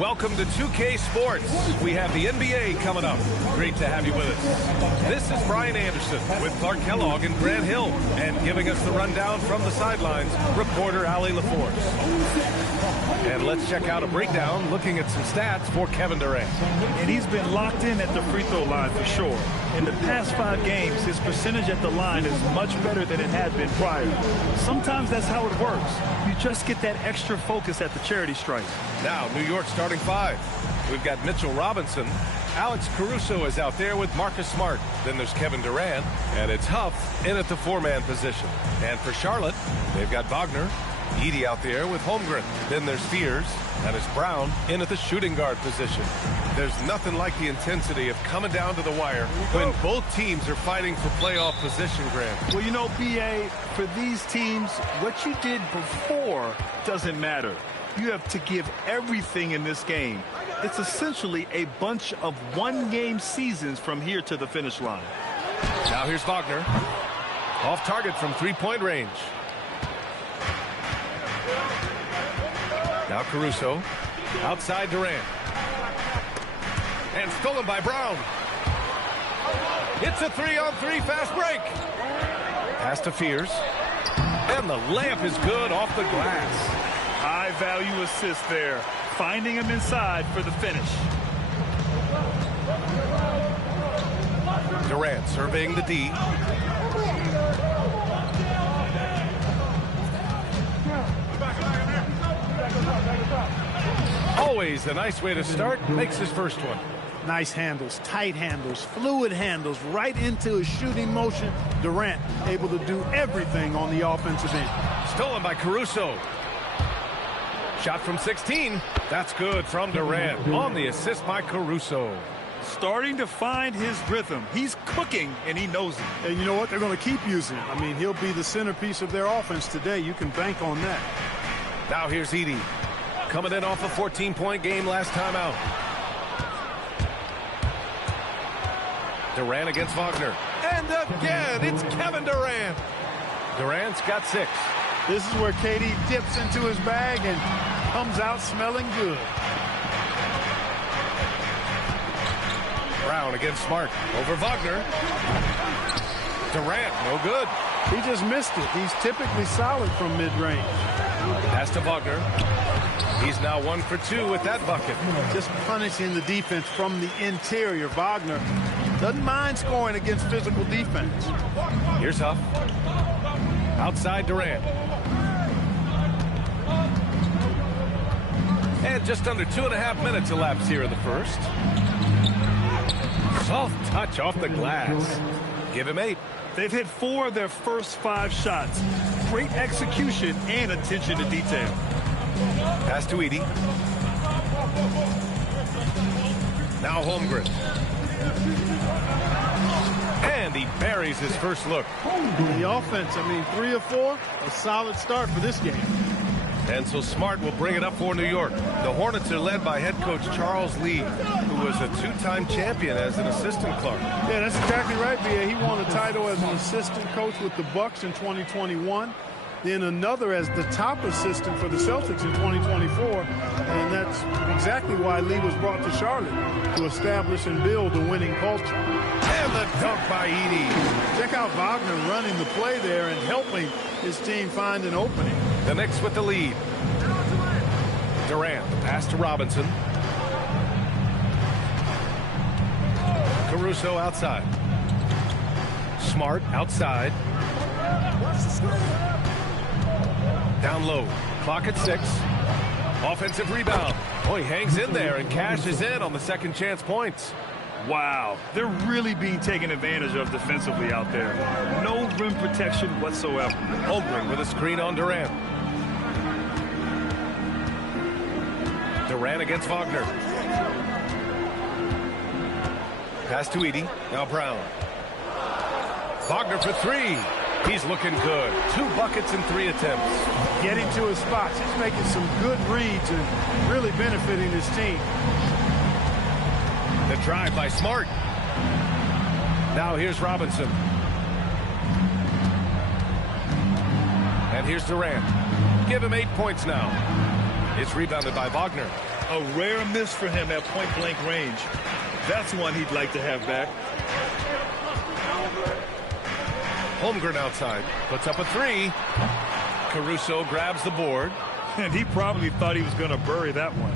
Welcome to 2K Sports. We have the NBA coming up. Great to have you with us. This is Brian Anderson with Clark Kellogg and Grant Hill. And giving us the rundown from the sidelines, reporter Allie LaForce. And let's check out a breakdown looking at some stats for Kevin Durant. And he's been locked in at the free throw line for sure. In the past 5 games, his percentage at the line is much better than it had been prior. Sometimes that's how it works. You just get that extra focus at the charity stripe. Now, New York starting 5. We've got Mitchell Robinson. Alex Caruso is out there with Marcus Smart. Then there's Kevin Durant. And it's Huff in at the 4-man position. And for Charlotte, they've got Wagner. Edey out there with Holmgren. Then there's Fears. And it's Brown in at the shooting guard position. There's nothing like the intensity of coming down to the wire when both teams are fighting for playoff position, Grant. Well, you know, B.A., for these teams, what you did before doesn't matter. You have to give everything in this game. It's essentially a bunch of one-game seasons from here to the finish line. Now here's Wagner. Off target from three-point range. Now Caruso. Outside Durant. And stolen by Brown. It's a 3-on-3 fast break. Pass to Fears. And the layup is good off the glass. High-value assist there. Finding him inside for the finish. Durant surveying the D. Always a nice way to start. Makes his first one. Nice handles, tight handles, fluid handles, right into his shooting motion. Durant able to do everything on the offensive end. Stolen by Caruso. Shot from 16. That's good from Durant. On the assist by Caruso. Starting to find his rhythm. He's cooking, and he knows it. And you know what? They're going to keep using him. I mean, he'll be the centerpiece of their offense today. You can bank on that. Now here's Edey. Coming in off a 14-point game last time out. Durant against Wagner. And again, it's Kevin Durant. Durant's got 6. This is where KD dips into his bag and comes out smelling good. Brown against Smart. Over Wagner. Durant, no good. He just missed it. He's typically solid from mid-range. Pass to Wagner. He's now 1 for 2 with that bucket. Just punishing the defense from the interior. Wagner doesn't mind scoring against physical defense. Here's Huff. Outside Durant. And just under 2.5 minutes elapsed here in the first. Soft touch off the glass. Give him 8. They've hit 4 of their first 5 shots. Great execution and attention to detail. Pass to Edey. Now Holmgren. And he buries his first look. The offense, I mean, 3 of 4, a solid start for this game. And so Smart will bring it up for New York. The Hornets are led by head coach Charles Lee, who was a 2-time champion as an assistant, Clark. Yeah, that's exactly right, B.A. He won a title as an assistant coach with the Bucks in 2021. Then another as the top assistant for the Celtics in 2024. And that's exactly why Lee was brought to Charlotte, to establish and build a winning culture. And the dunk by Edey. Check out Wagner running the play there and helping his team find an opening. The Knicks with the lead. Durant, pass to Robinson. Caruso outside. Smart outside. Down low. Clock at 6. Offensive rebound. Oh, he hangs in there and cashes in on the second chance points. Wow, they're really being taken advantage of defensively out there. No rim protection whatsoever. Holmgren with a screen on Durant. Durant against Wagner. Pass to Edey. Now Brown. Wagner for 3. He's looking good. 2 buckets in 3 attempts. Getting to his spots. He's making some good reads and really benefiting his team. The drive by Smart. Now here's Robinson. And here's Durant. Give him 8 points now. It's rebounded by Wagner. A rare miss for him at point-blank range. That's one he'd like to have back. Holmgren outside. Puts up a three. Caruso grabs the board. And he probably thought he was going to bury that one.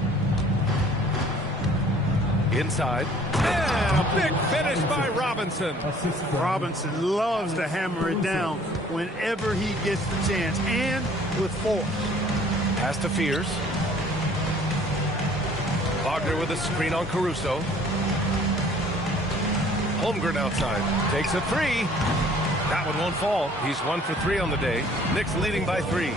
Inside. And a big finish by Robinson. Robinson loves to hammer it down whenever he gets the chance, and with force. Pass to Fears. Wagner with a screen on Caruso. Holmgren outside. Takes a three. That one won't fall. He's 1 for 3 on the day. Knicks leading by 3.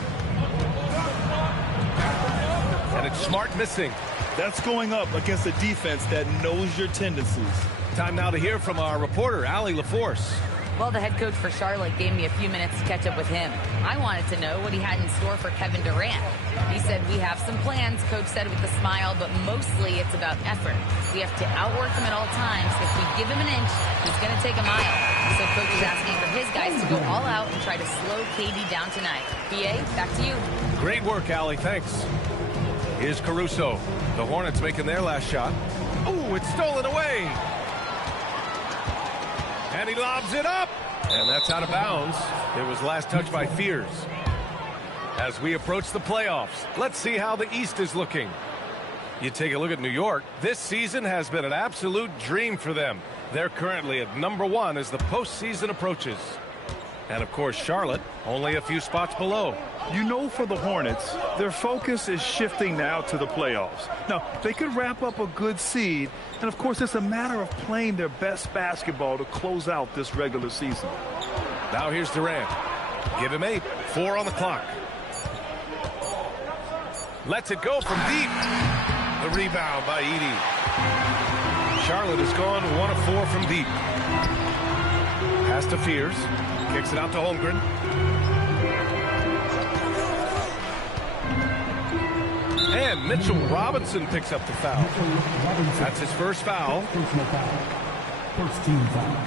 And it's Smart missing. That's going up against a defense that knows your tendencies. Time now to hear from our reporter, Allie LaForce. Well, the head coach for Charlotte gave me a few minutes to catch up with him. I wanted to know what he had in store for Kevin Durant. He said, we have some plans, coach said with a smile, but mostly it's about effort. We have to outwork him at all times. If we give him an inch, he's going to take a mile. So coach is asking for his guys to go all out and try to slow KD down tonight. BA, back to you. Great work, Allie. Thanks. Here's Caruso. The Hornets making their last shot. Ooh, it's stolen away. And he lobs it up. And that's out of bounds. It was last touched by Fears. As we approach the playoffs, let's see how the East is looking. You take a look at New York. This season has been an absolute dream for them. They're currently at #1 as the postseason approaches. And, of course, Charlotte, only a few spots below. You know, for the Hornets, their focus is shifting now to the playoffs. Now, they could wrap up a good seed, and, of course, it's a matter of playing their best basketball to close out this regular season. Now here's Durant. Give him 8. 4 on the clock. Lets it go from deep. The rebound by Edey. Charlotte has gone 1 of 4 from deep. Pass to Fears. Kicks it out to Holmgren. And Mitchell Robinson picks up the foul. That's his first foul. First team foul.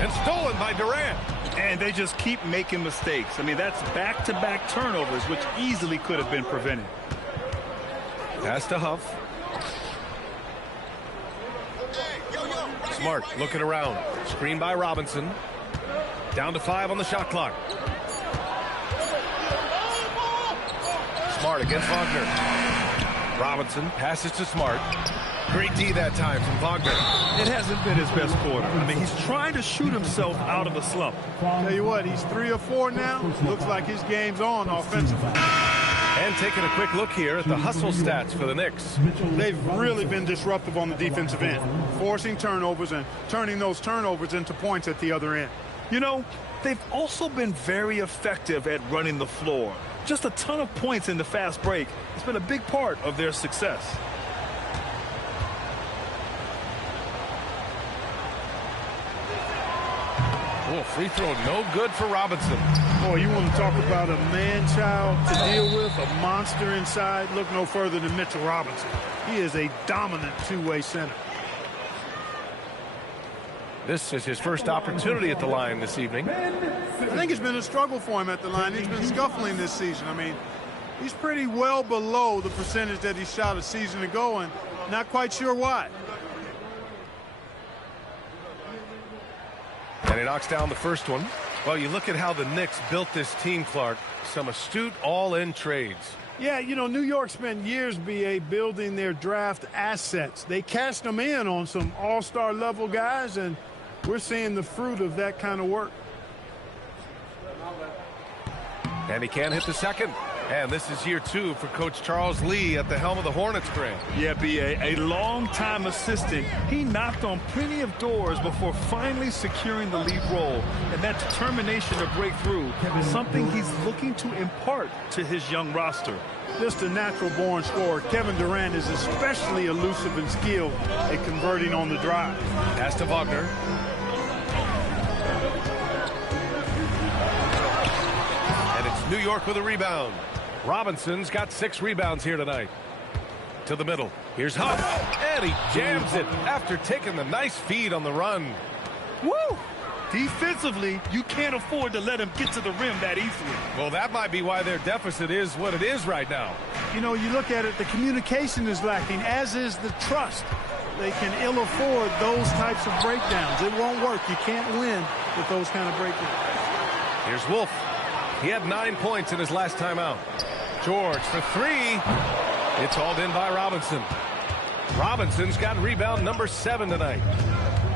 And stolen by Durant. And they just keep making mistakes. I mean, that's back-to-back turnovers, which easily could have been prevented. Pass to Huff. Smart looking around. Screen by Robinson. Down to 5 on the shot clock. Smart against Wagner. Robinson passes to Smart. Great D that time from Wagner. It hasn't been his best quarter. I mean, he's trying to shoot himself out of the slump. Tell you what, he's 3 of 4 now. Looks like his game's on offensively. And taking a quick look here at the hustle stats for the Knicks. They've really been disruptive on the defensive end, forcing turnovers and turning those turnovers into points at the other end. You know, they've also been very effective at running the floor. Just a ton of points in the fast break. It's been a big part of their success. Oh, free throw no good for Robinson. Boy, you want to talk about a man-child to deal with, a monster inside. Look no further than Mitchell Robinson. He is a dominant two-way center. This is his first opportunity at the line this evening. I think it's been a struggle for him at the line. He's been scuffling this season. I mean, he's pretty well below the percentage that he shot a season ago, and not quite sure why. And he knocks down the first one. Well, you look at how the Knicks built this team, Clark. Some astute all-in trades. Yeah, you know, New York spent years, BA, building their draft assets. They cashed them in on some all-star level guys, and we're seeing the fruit of that kind of work. And he can't hit the second. And this is year 2 for Coach Charles Lee at the helm of the Hornets, Grant. Yeah, B.A., a long-time assistant. He knocked on plenty of doors before finally securing the lead role. And that determination to break through is something he's looking to impart to his young roster. Just a natural-born scorer. Kevin Durant is especially elusive and skilled at converting on the drive. Pass to Wagner. And it's New York with a rebound. Robinson's got 6 rebounds here tonight. To the middle. Here's Huff. And he jams it after taking the nice feed on the run. Woo! Defensively, you can't afford to let him get to the rim that easily. Well, that might be why their deficit is what it is right now. You know, you look at it, the communication is lacking, as is the trust. They can ill afford those types of breakdowns. It won't work. You can't win with those kind of breakdowns. Here's Wolf. He had 9 points in his last time out. George for three. It's hauled in by Robinson. Robinson's got rebound number 7 tonight.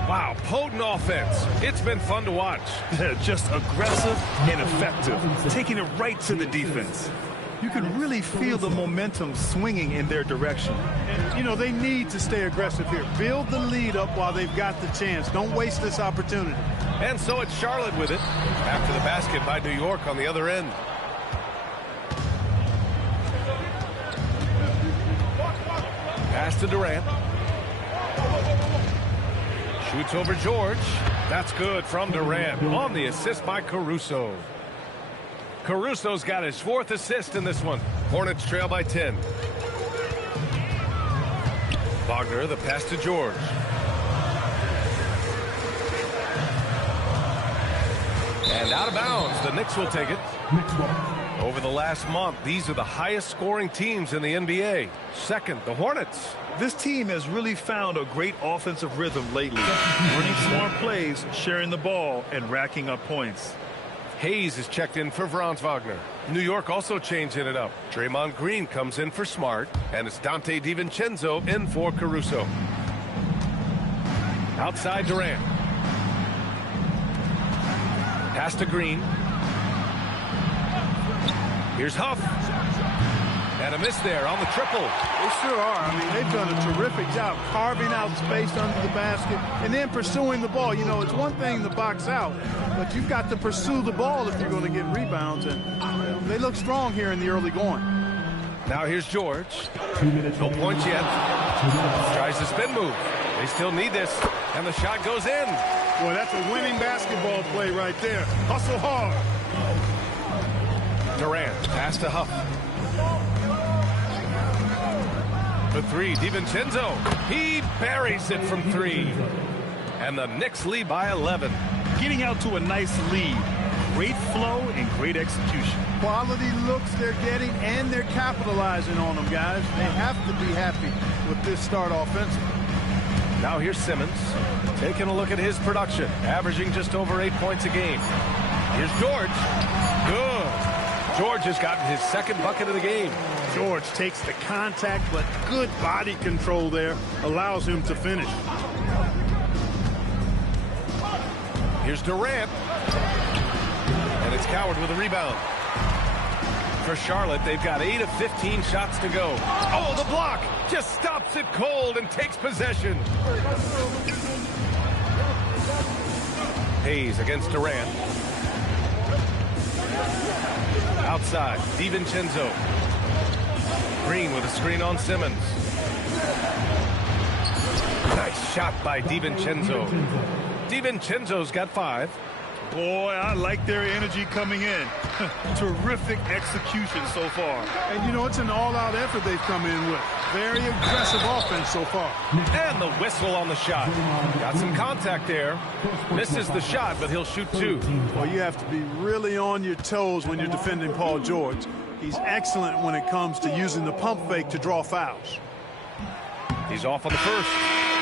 Wow, potent offense. It's been fun to watch. Just aggressive and effective, taking it right to the defense. You can really feel the momentum swinging in their direction. And, you know, they need to stay aggressive here. Build the lead up while they've got the chance. Don't waste this opportunity. And so it's Charlotte with it after the basket by New York on the other end. Pass to Durant. Shoots over George. That's good from Durant on the assist by Caruso. Caruso's got his 4th assist in this one. Hornets trail by 10. Wagner, the pass to George. And out of bounds. The Knicks will take it. Over the last month, these are the highest scoring teams in the NBA. Second, the Hornets. This team has really found a great offensive rhythm lately. Running smart plays, sharing the ball, and racking up points. Hayes is checked in for Franz Wagner. New York also changing it up. Draymond Green comes in for Smart, and it's Dante DiVincenzo in for Caruso. Outside Durant. Pass to Green. Here's Huff. And a miss there on the triple. They sure are. I mean, they've done a terrific job carving out space under the basket and then pursuing the ball. You know, it's one thing to box out, but you've got to pursue the ball if you're going to get rebounds. And they look strong here in the early going. Now here's George. No points yet. Tries the spin move. They still need this. And the shot goes in. Boy, that's a winning basketball play right there. Hustle hard. Durant, pass to Huff. For three, DiVincenzo. He buries it from 3. And the Knicks lead by 11. Getting out to a nice lead. Great flow and great execution. Quality looks they're getting, and they're capitalizing on them, guys. They have to be happy with this start offensively. Now here's Simmons. Taking a look at his production. Averaging just over 8 points a game. Here's George. Good. George has gotten his 2nd bucket of the game. George takes the contact, but good body control there allows him to finish. Here's Durant. And it's Coward with a rebound. For Charlotte, they've got 8 of 15 shots to go. Oh, the block just stops it cold and takes possession. Hayes against Durant. Outside, DiVincenzo. Green with a screen on Simmons. Nice shot by DiVincenzo. DiVincenzo's got 5. Boy, I like their energy coming in. Terrific execution so far. And, you know, it's an all-out effort they've come in with. Very aggressive offense so far. And the whistle on the shot. Got some contact there. Misses the shot, but he'll shoot 2. Well, you have to be really on your toes when you're defending Paul George. He's excellent when it comes to using the pump fake to draw fouls. He's off on the first.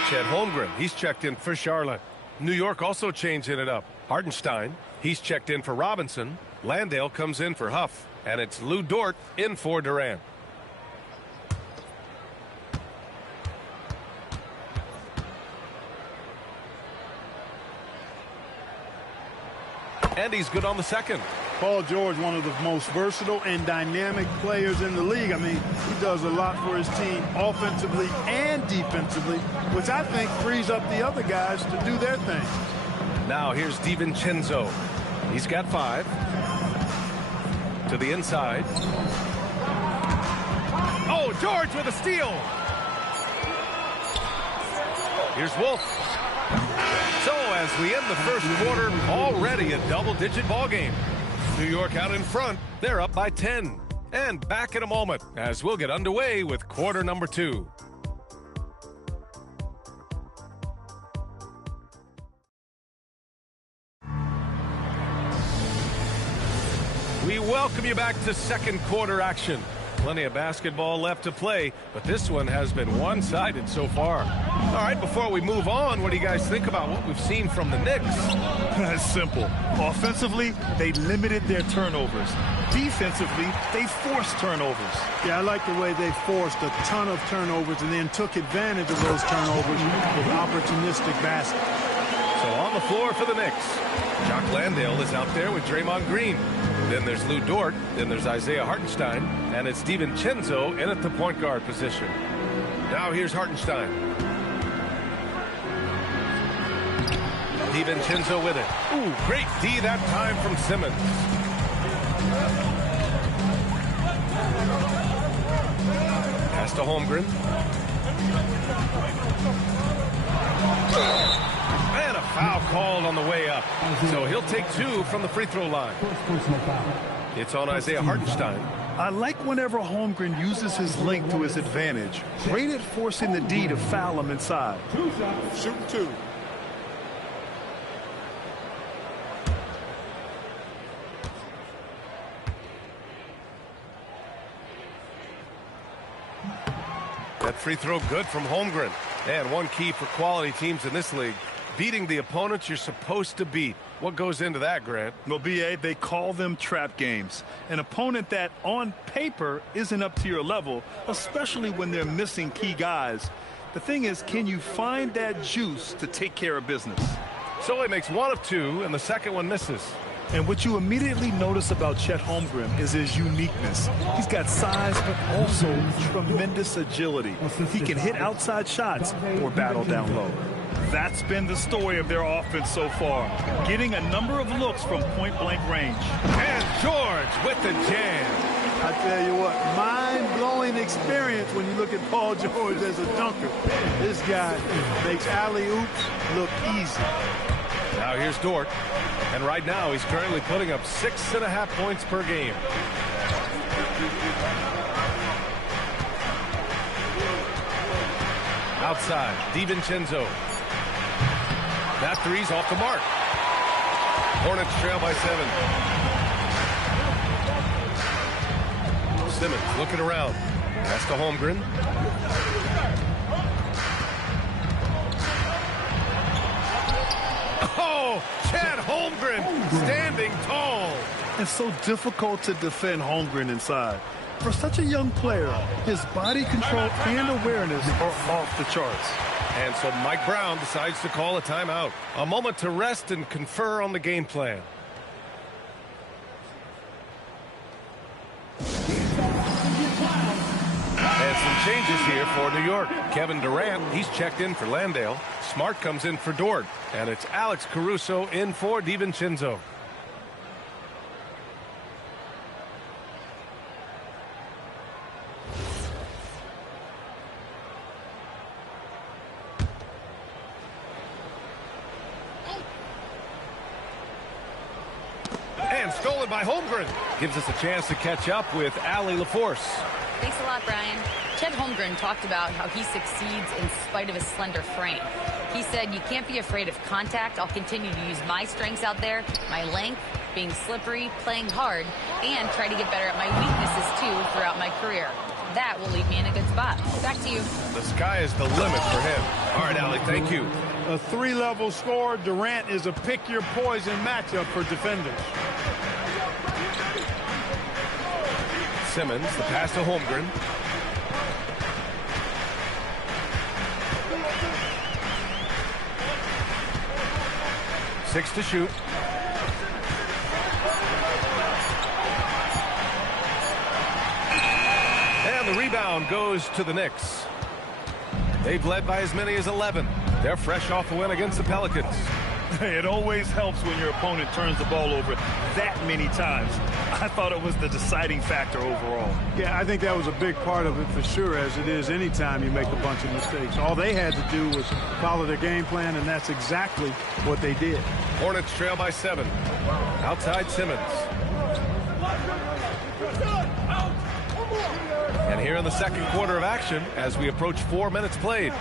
Chet Holmgren, he's checked in for Charlotte. New York also changing it up. Hartenstein, he's checked in for Robinson. Landale comes in for Huff. And it's Lou Dort in for Durant. And he's good on the second. Paul George, one of the most versatile and dynamic players in the league. I mean, he does a lot for his team offensively and defensively, which I think frees up the other guys to do their thing. Now here's DiVincenzo. He's got 5. To the inside. Oh, George with a steal. Here's Wolf. So as we end the first quarter, already a double-digit ball game. New York out in front. They're up by 10. And back in a moment as we'll get underway with quarter number 2. We welcome you back to second quarter action. Plenty of basketball left to play, but this one has been one-sided so far. All right, before we move on, what do you guys think about what we've seen from the Knicks? It's simple. Offensively, they limited their turnovers. Defensively, they forced turnovers. Yeah, I like the way they forced a ton of turnovers and then took advantage of those turnovers with opportunistic baskets. So on the floor for the Knicks, Jock Landale is out there with Draymond Green. Then there's Lou Dort. Then there's Isaiah Hartenstein. And it's DiVincenzo in at the point guard position. Now here's Hartenstein. DiVincenzo with it. Ooh, great D that time from Simmons. Pass to Holmgren. And a foul called on the way up. So he'll take 2 from the free throw line. It's on Isaiah Hartenstein. I like whenever Holmgren uses his length to his advantage. Great at forcing the D to foul him inside. Shooting 2. That free throw good from Holmgren. And one key for quality teams in this league, beating the opponents you're supposed to beat. What goes into that, Grant? Well, B.A., they call them trap games. An opponent that, on paper, isn't up to your level, especially when they're missing key guys. The thing is, can you find that juice to take care of business? So he makes 1 of 2, and the second one misses. And what you immediately notice about Chet Holmgren is his uniqueness. He's got size, but also tremendous agility. He can hit outside shots or battle down low. That's been the story of their offense so far, getting a number of looks from point-blank range. And George with the jam. I tell you what, mind-blowing experience when you look at Paul George as a dunker. This guy makes alley-oops look easy. Now here's Dort. And right now he's currently putting up 6.5 points per game. Outside, DiVincenzo. That three's off the mark. Hornets trail by 7. Simmons looking around. Pass to Holmgren. Oh, Chet Holmgren standing tall. It's so difficult to defend Holmgren inside. For such a young player, his body control and awareness are off the charts. And so Mike Brown decides to call a timeout. A moment to rest and confer on the game plan. And some changes here for New York. Kevin Durant, he's checked in for Landale. Smart comes in for Dort. And it's Alex Caruso in for DiVincenzo. And stolen by Holmgren. Gives us a chance to catch up with Allie LaForce. Thanks a lot, Brian. Chet Holmgren talked about how he succeeds in spite of his slender frame. He said, you can't be afraid of contact. I'll continue to use my strengths out there, my length, being slippery, playing hard, and try to get better at my weaknesses, too, throughout my career. That will leave me in a good spot. Back to you. The sky is the limit for him. All right, Allie, thank you. A 3-level score. Durant is a pick-your-poison matchup for defenders. Simmons, the pass to Holmgren. Six to shoot. And the rebound goes to the Knicks. They've led by as many as 11. They're fresh off a win against the Pelicans. It always helps when your opponent turns the ball over that many times. I thought it was the deciding factor overall. Yeah, I think that was a big part of it for sure, as it is anytime you make a bunch of mistakes. All they had to do was follow their game plan, and that's exactly what they did. Hornets trail by 7. Outside Simmons. And here in the second quarter of action, as we approach 4 minutes played.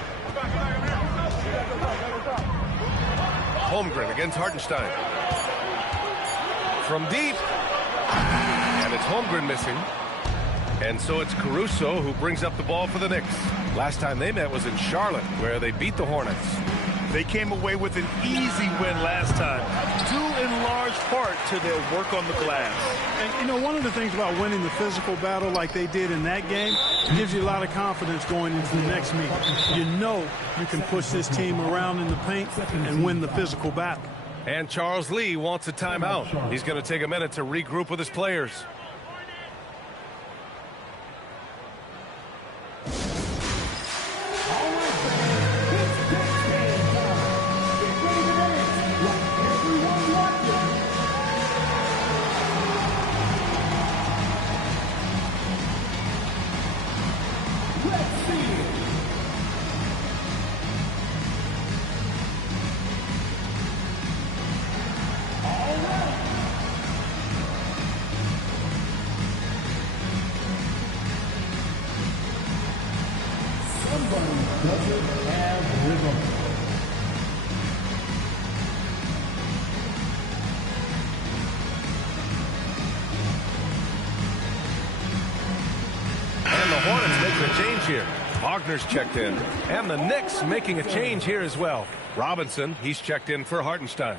Holmgren against Hartenstein. From deep. And it's Holmgren missing. And so it's Caruso who brings up the ball for the Knicks. Last time they met was in Charlotte, where they beat the Hornets. They came away with an easy win last time, due in large part to their work on the glass. And, you know, one of the things about winning the physical battle like they did in that game, it gives you a lot of confidence going into the next meet. You know you can push this team around in the paint and win the physical battle. And Charles Lee wants a timeout. He's going to take a minute to regroup with his players. Wagner's checked in. And the Knicks making a change here as well. Robinson, he's checked in for Hartenstein.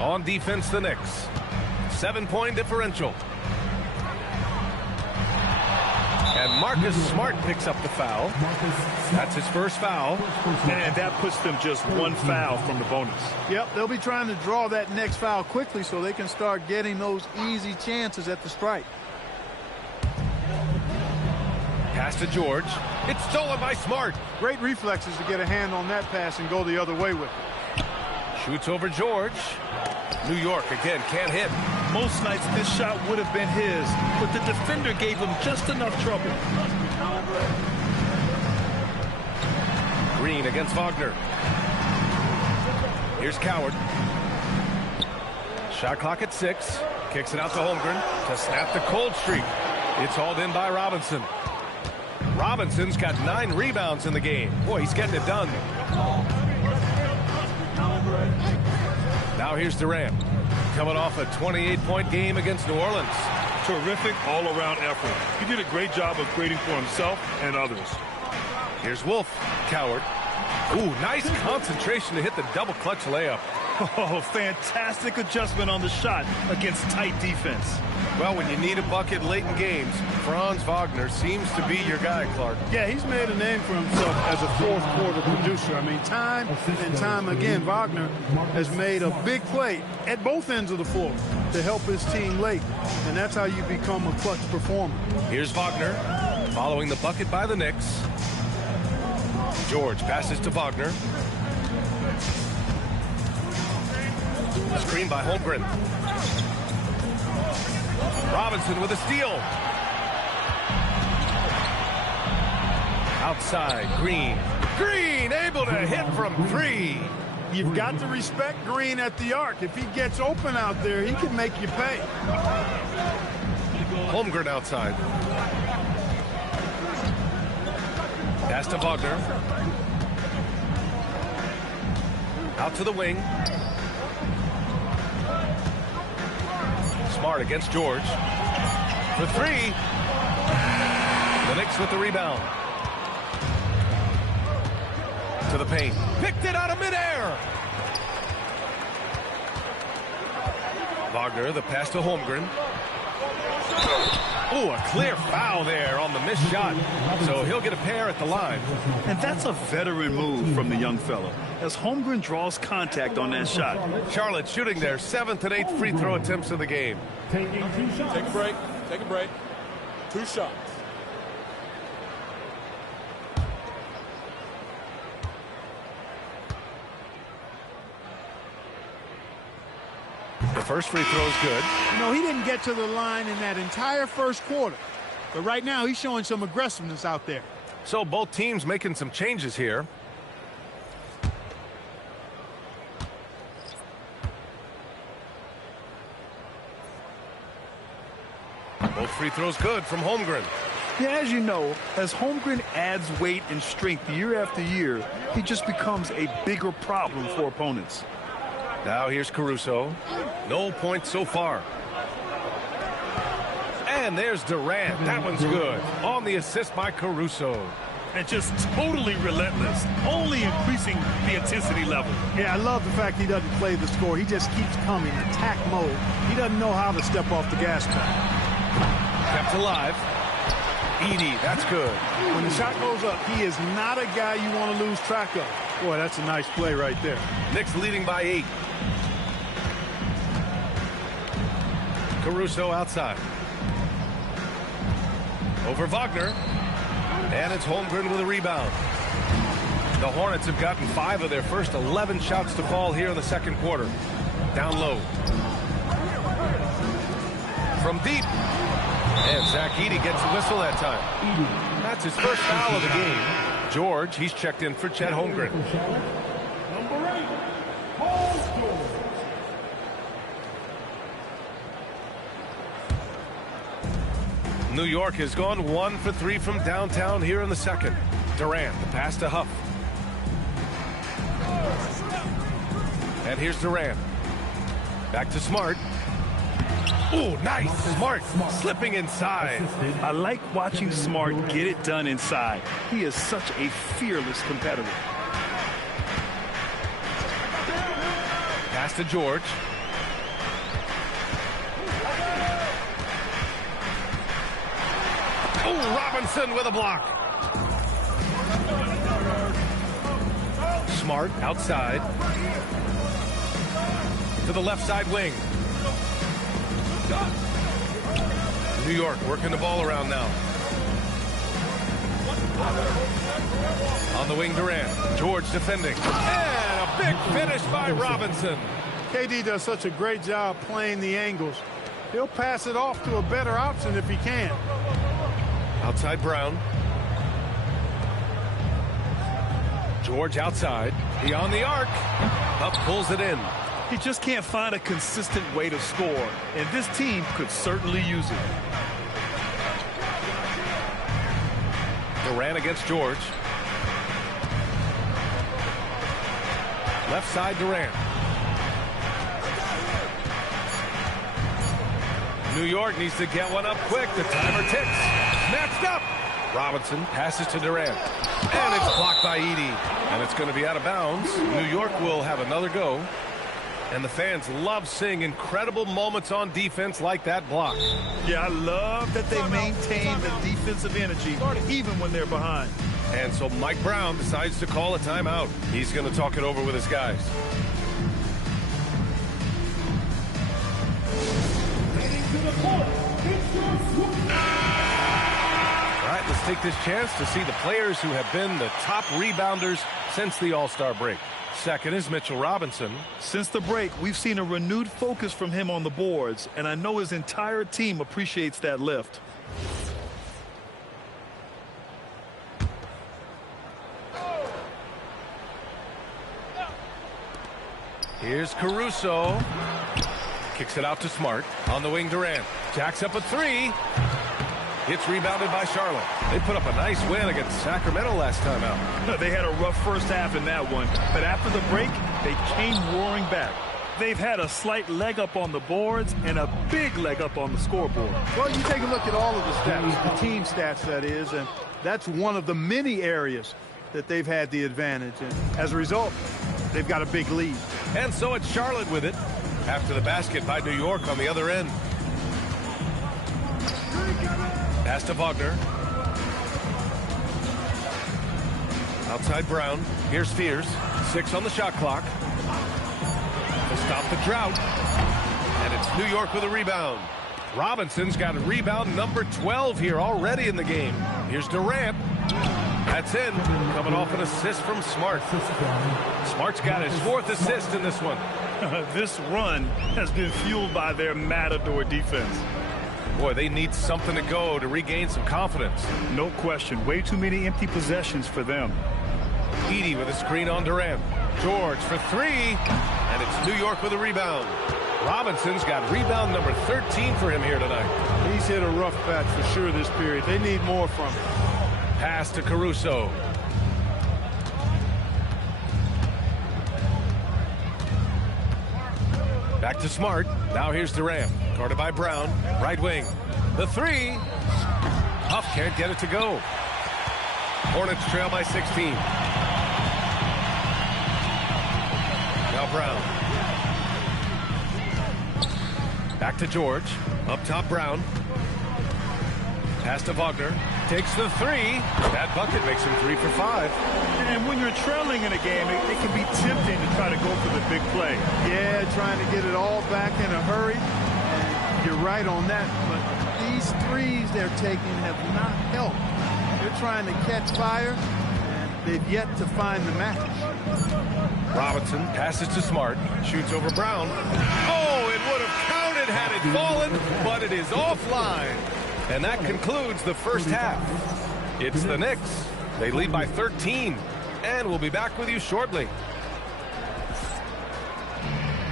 On defense, the Knicks. 7-point differential. And Marcus Smart picks up the foul. That's his first foul. And that puts them just one foul from the bonus. Yep, they'll be trying to draw that next foul quickly so they can start getting those easy chances at the strike. Pass to George. It's stolen by Smart. Great reflexes to get a hand on that pass and go the other way with it. Shoots over George. New York again can't hit. Most nights this shot would have been his, but the defender gave him just enough trouble. Green against Wagner. Here's Coward. Shot clock at 6. Kicks it out to Holmgren to snap the cold streak. It's hauled in by Robinson. Robinson's got 9 rebounds in the game. Boy, he's getting it done. Now here's Durant, coming off a 28-point game against New Orleans. Terrific all-around effort. He did a great job of creating for himself and others. Here's Wolf. Coward. Ooh, nice concentration to hit the double clutch layup. Oh, fantastic adjustment on the shot against tight defense. Well, when you need a bucket late in games, Franz Wagner seems to be your guy, Clark. Yeah, he's made a name for himself as a fourth-quarter producer. I mean, time and time again, Wagner has made a big play at both ends of the floor to help his team late, and that's how you become a clutch performer. Here's Wagner, following the bucket by the Knicks. George passes to Wagner. Screen by Holmgren. Robinson with a steal. Outside, Green. Green able to hit from 3. You've got to respect Green at the arc. If he gets open out there, he can make you pay. Holmgren outside. Pass to Wagner. Out to the wing. Smart against George. For 3. The Knicks with the rebound. To the paint. Picked it out of midair. Wagner, the pass to Holmgren. Ooh, a clear foul there on the missed shot. So he'll get a pair at the line. And that's a veteran move from the young fella, as Holmgren draws contact on that shot. Charlotte shooting their 7th and 8th free throw attempts of the game. Taking 2 shots. Take a break. Take a break. 2 shots. The first free throw is good. You know, he didn't get to the line in that entire first quarter. But right now, he's showing some aggressiveness out there. So both teams making some changes here. Both free throws good from Holmgren. Yeah, as you know, as Holmgren adds weight and strength year after year, he just becomes a bigger problem for opponents. Now here's Caruso. No points so far. And there's Durant. That one's good. On the assist by Caruso. And just totally relentless, only increasing the intensity level. Yeah, I love the fact he doesn't play the score. He just keeps coming, attack mode. He doesn't know how to step off the gas pedal. Kept alive. Edey, that's good. When the shot goes up, he is not a guy you want to lose track of. Boy, that's a nice play right there. Knicks leading by 8. Caruso outside. Over Wagner. And it's Holmgren with a rebound. The Hornets have gotten 5 of their first 11 shots to fall here in the second quarter. Down low. From deep. And Zach Edey gets a whistle that time. That's his first foul of the game. George, he's checked in for Chet Holmgren. Number 8, Paul George. New York has gone 1 for 3 from downtown here in the second. Durant, the pass to Huff. And here's Durant. Back to Smart. Ooh, nice. Smart slipping inside. I like watching Smart get it done inside. He is such a fearless competitor. Pass to George. Oh, Robinson with a block. Smart outside. To the left side wing. New York working the ball around now. On the wing, Durant. George defending. And a big finish by Robinson. KD does such a great job playing the angles. He'll pass it off to a better option if he can. Outside Brown. George outside. Beyond the arc. Huff pulls it in. He just can't find a consistent way to score, and this team could certainly use it. Durant against George. Left side Durant. New York needs to get one up quick. The timer ticks. Snatched up. Robinson passes to Durant. And it's blocked by Edey. And it's going to be out of bounds. New York will have another go. And the fans love seeing incredible moments on defense like that block. Yeah, I love that they maintain the defensive energy even when they're behind. And so Mike Brown decides to call a timeout. He's going to talk it over with his guys. All right, let's take this chance to see the players who have been the top rebounders since the All-Star break. Second is Mitchell Robinson. Since the break, we've seen a renewed focus from him on the boards, and I know his entire team appreciates that lift. Here's Caruso. Kicks it out to Smart. On the wing, Durant. Jacks up a 3. Gets rebounded by Charlotte. They put up a nice win against Sacramento last time out. They had a rough first half in that one, but after the break, they came roaring back. They've had a slight leg up on the boards and a big leg up on the scoreboard. Well, you take a look at all of the stats, the team stats that is, and that's one of the many areas that they've had the advantage. And as a result, they've got a big lead. And so it's Charlotte with it after the basket by New York on the other end. Pass to Wagner. Outside Brown. Here's Fears. 6 on the shot clock. To stop the drought. And it's New York with a rebound. Robinson's got a rebound number 12 here already in the game. Here's Durant. That's in. Coming off an assist from Smart. Smart's got his 4th assist in this one. This run has been fueled by their matador defense. Boy, they need something to go to regain some confidence. No question. Way too many empty possessions for them. Edey with a screen on Durant. George for 3. And it's New York with a rebound. Robinson's got rebound number 13 for him here tonight. He's hit a rough patch for sure this period. They need more from him. Pass to Caruso. Back to Smart. Now here's Durant. Guarded by Brown. Right wing. The three. Huff can't get it to go. Hornets trail by 16. Now Brown. Back to George. Up top, Brown. Pass to Wagner. Takes the three. That bucket makes him 3 for 5. And when you're trailing in a game, it can be tempting to try to go for the big play. Yeah, trying to get it all back in a hurry. And you're right on that. But these threes they're taking have not helped. They're trying to catch fire, and they've yet to find the match. Robinson passes to Smart. Shoots over Brown. Oh, it would have counted had it fallen, but it is offline. And that concludes the first half. It's the Knicks. They lead by 13. And we'll be back with you shortly.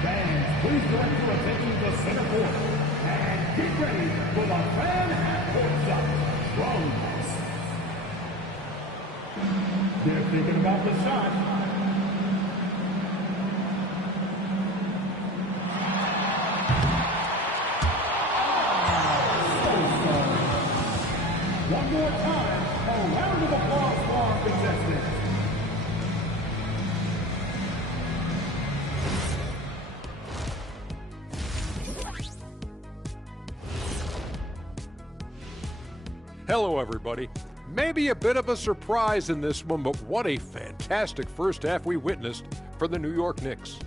Fans, please go into attention the center court and get ready for the fan half-court shot. Drums. They're thinking about the shot. One more time, a round of applause for our contestants. Hello, everybody. Maybe a bit of a surprise in this one, but what a fantastic first half we witnessed for the New York Knicks.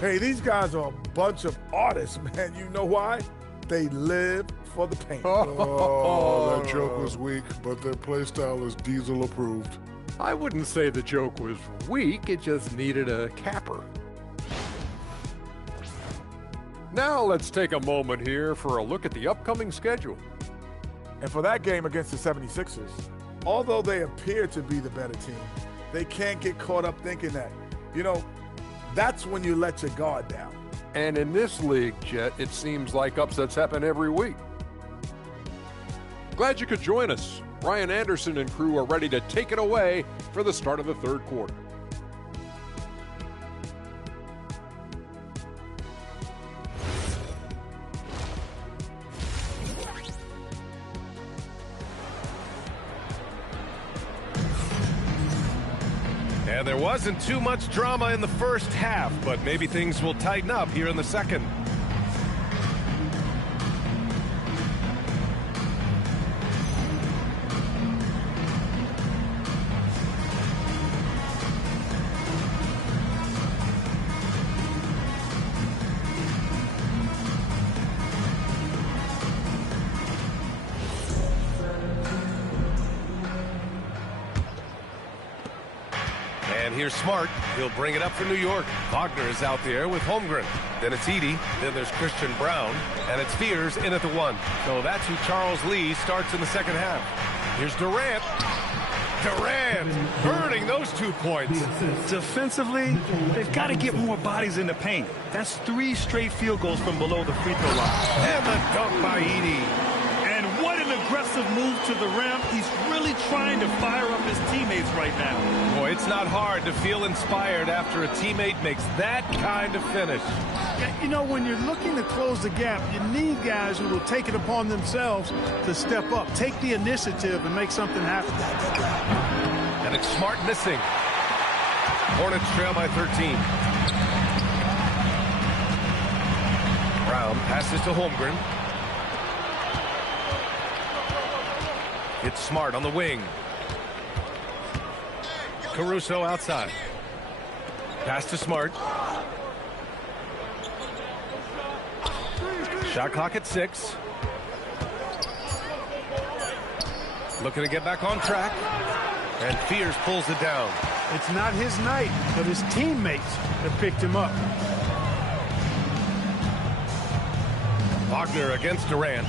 Hey, these guys are a bunch of artists, man. You know why? They live for the paint. Oh, that joke was weak, but their play style is Diesel approved. I wouldn't say the joke was weak, it just needed a capper. Now let's take a moment here for a look at the upcoming schedule. And for that game against the 76ers, although they appear to be the better team, they can't get caught up thinking that. You know, that's when you let your guard down. And in this league, Jet, it seems like upsets happen every week. Glad you could join us. Ryan Anderson and crew are ready to take it away for the start of the third quarter. And there wasn't too much drama in the first half, but maybe things will tighten up here in the second. And here's Smart. He'll bring it up for New York. Wagner is out there with Holmgren. Then it's Edey. Then there's Christian Brown. And it's Fears in at the 1. So that's who Charles Lee starts in the second half. Here's Durant. Durant burning those 2 points. Defensively, they've got to get more bodies in the paint. That's 3 straight field goals from below the free throw line. And the dunk by Edey. And what an aggressive move to the rim. He's really trying to fire up his teammates right now. Boy, it's not hard to feel inspired after a teammate makes that kind of finish. You know, when you're looking to close the gap, you need guys who will take it upon themselves to step up, take the initiative, and make something happen. And it's Smart missing. Hornets trail by 13. Brown passes to Holmgren. It's Smart on the wing. Caruso outside. Pass to Smart. Shot clock at 6. Looking to get back on track. And Fears pulls it down. It's not his night, but his teammates have picked him up. Wagner against Durant.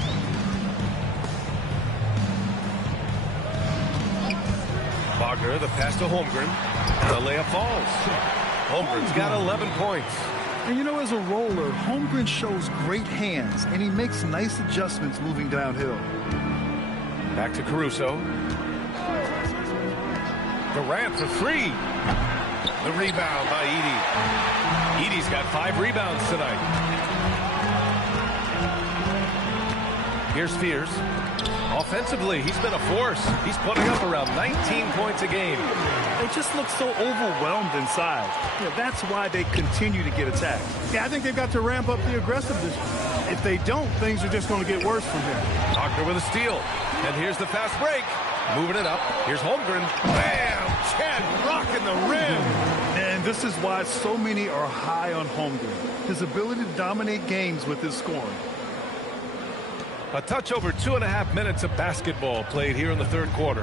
Wagner, the pass to Holmgren. And the layup falls. Holmgren's got 11 points. And you know, as a roller, Holmgren shows great hands, and he makes nice adjustments moving downhill. Back to Caruso. Durant for three. The rebound by Edey. Edey's got 5 rebounds tonight. Here's Fears. Offensively, he's been a force. He's putting up around 19 points a game. They just look so overwhelmed inside. Yeah, that's why they continue to get attacked. Yeah, I think they've got to ramp up the aggressiveness. If they don't, things are just going to get worse from here. Wagner with a steal. And here's the fast break. Moving it up. Here's Holmgren. Bam! Chad rocking the rim. And this is why so many are high on Holmgren. His ability to dominate games with his scoring. A touch over 2.5 minutes of basketball played here in the third quarter.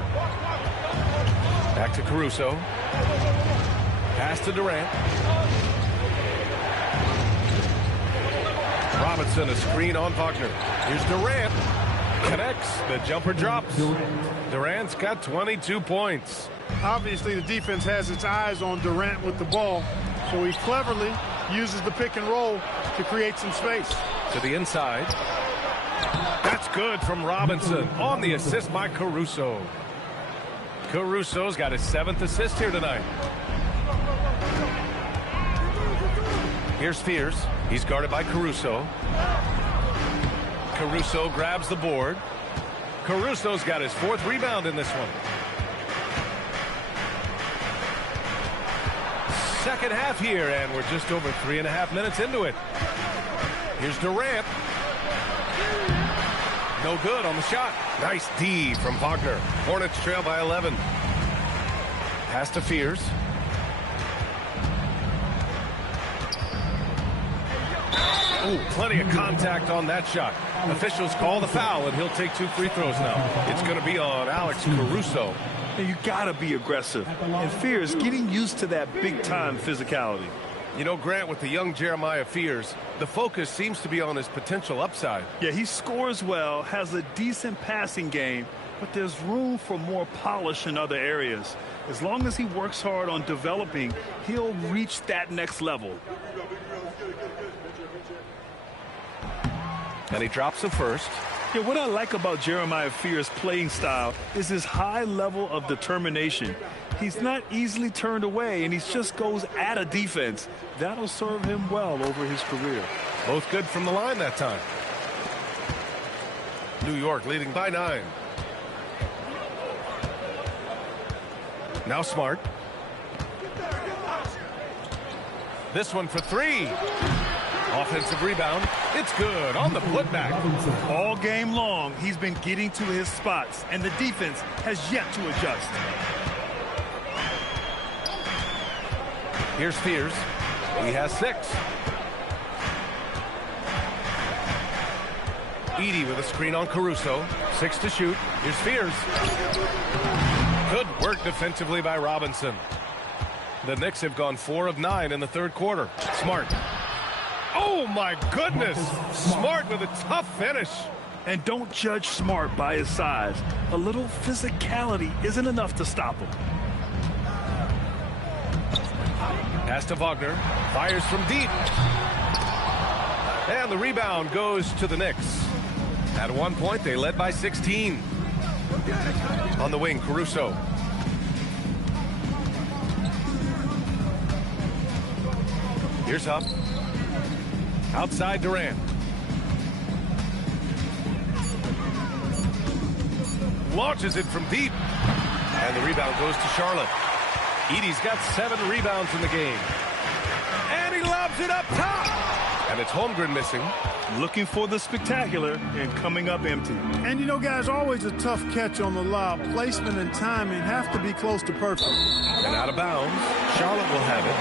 Back to Caruso. Pass to Durant. Robinson, a screen on Wagner. Here's Durant. Connects. The jumper drops. Durant's got 22 points. Obviously, the defense has its eyes on Durant with the ball, so he cleverly uses the pick and roll to create some space. To the inside. That's good from Robinson on the assist by Caruso. Caruso's got his 7th assist here tonight. Here's Fears. He's guarded by Caruso. Caruso grabs the board. Caruso's got his 4th rebound in this one. Second half here, and we're just over 3.5 minutes into it. Here's Durant. No good on the shot. Nice D from Wagner. Hornets trail by 11. Pass to Fears. Ooh, plenty of contact on that shot. Officials call the foul, and he'll take 2 free throws now. It's going to be on Alex Caruso. You got to be aggressive. And Fears getting used to that big-time physicality. You know, Grant, with the young Jeremiah Fears, the focus seems to be on his potential upside. Yeah, he scores well, has a decent passing game, but there's room for more polish in other areas. As long as he works hard on developing, he'll reach that next level. And he drops the first. Yeah, what I like about Jeremiah Fears' playing style is his high level of determination. He's not easily turned away, and he just goes at a defense. That'll serve him well over his career. Both good from the line that time. New York leading by 9. Now Smart. This one for 3. Offensive rebound. It's good on the putback. All game long, he's been getting to his spots, and the defense has yet to adjust. Here's Fears. He has 6. Edey with a screen on Caruso. 6 to shoot. Here's Fears. Good work defensively by Robinson. The Knicks have gone 4 of 9 in the third quarter. Smart. Oh, my goodness. Smart with a tough finish. And don't judge Smart by his size. A little physicality isn't enough to stop him. Pass to Wagner. Fires from deep. And the rebound goes to the Knicks. At one point, they led by 16. On the wing, Caruso. Here's Huff. Outside Durant. Launches it from deep. And the rebound goes to Charlotte. Edey's got 7 rebounds in the game. And he lobs it up top. And it's Holmgren missing. Looking for the spectacular and coming up empty. And you know, guys, always a tough catch on the lob. Placement and timing have to be close to perfect. And out of bounds, Charlotte will have it.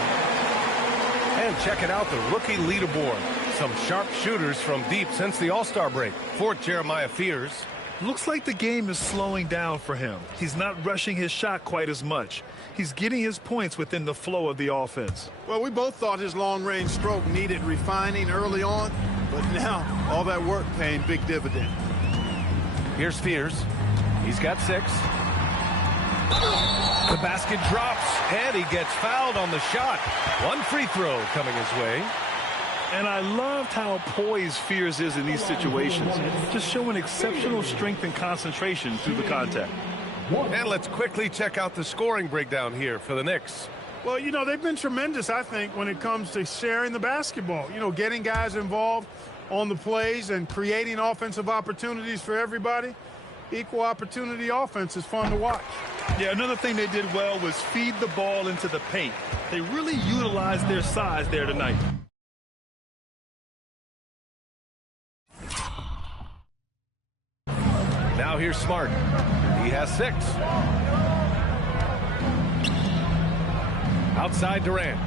And check it out, the rookie leaderboard. Some sharp shooters from deep since the All-Star break. For Jeremiah Fears. Looks like the game is slowing down for him. He's not rushing his shot quite as much. He's getting his points within the flow of the offense. Well, we both thought his long-range stroke needed refining early on, but now all that work paying big dividend. Here's Fears. He's got 6. The basket drops, and he gets fouled on the shot. 1 free throw coming his way. And I loved how poised Fears is in these situations, just showing exceptional strength and concentration through the contact. And let's quickly check out the scoring breakdown here for the Knicks. Well, you know, they've been tremendous, I think, when it comes to sharing the basketball. You know, getting guys involved on the plays and creating offensive opportunities for everybody. Equal opportunity offense is fun to watch. Yeah, another thing they did well was feed the ball into the paint. They really utilized their size there tonight. Now here's Smart. He has 6. Outside Durant.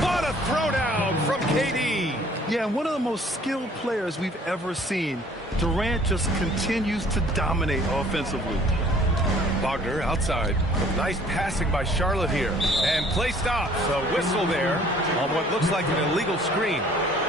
What a throwdown from KD. Yeah, one of the most skilled players we've ever seen. Durant just continues to dominate offensively. Wagner outside. Nice passing by Charlotte here. And play stops. A whistle there on what looks like an illegal screen.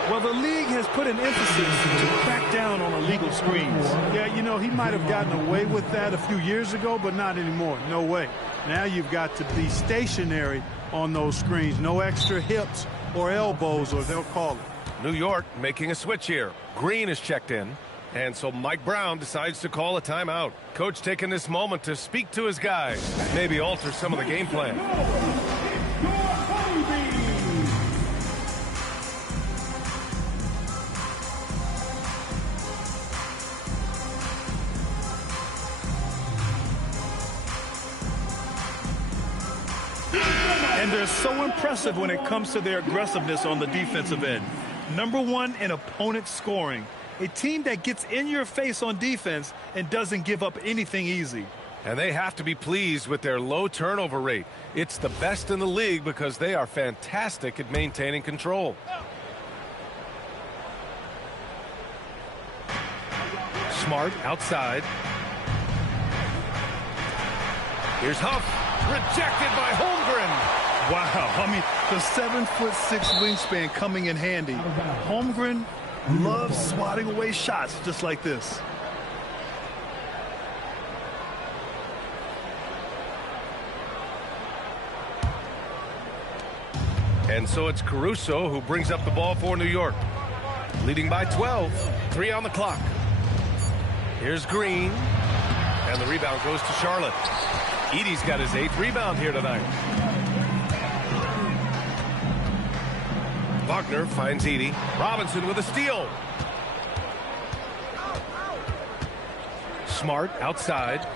Well, the league has put an emphasis to crack down on illegal screens. Yeah, you know, he might have gotten away with that a few years ago, but not anymore. No way. Now you've got to be stationary on those screens. No extra hips or elbows, or they'll call it. New York making a switch here. Green is checked in. And so Mike Brown decides to call a timeout. Coach taking this moment to speak to his guys. Maybe alter some of the game plan. And they're so impressive when it comes to their aggressiveness on the defensive end. #1 in opponent scoring. A team that gets in your face on defense and doesn't give up anything easy. And they have to be pleased with their low turnover rate. It's the best in the league because they are fantastic at maintaining control. Smart outside. Here's Huff. Rejected by Holmgren. Wow, I mean, the 7'6" wingspan coming in handy. Holmgren loves swatting away shots just like this. And so it's Caruso who brings up the ball for New York. Leading by 12. 3 on the clock. Here's Green. And the rebound goes to Charlotte. Edey's got his 8th rebound here tonight. Wagner finds Edey. Robinson with a steal. Smart outside.